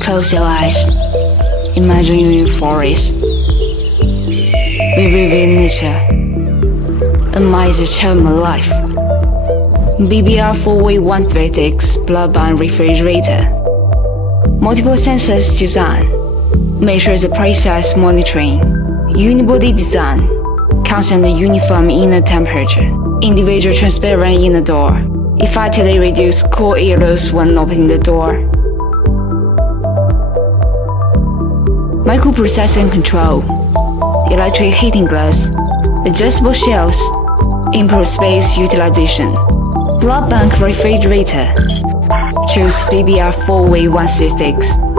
Close your eyes. Imagine you're in forest. We reveal nature. Admire the charm of life. BBR-4V136 blood-bound refrigerator. Multiple sensors design. Measures the precise monitoring. Unibody design. Constant uniform inner temperature. Individual transparent inner door. Effectively reduce cool air loss when opening the door. Microprocessing control. Electric heating glass. Adjustable shelves. Improve space utilization. Blood bank refrigerator. Choose BBR-4V136.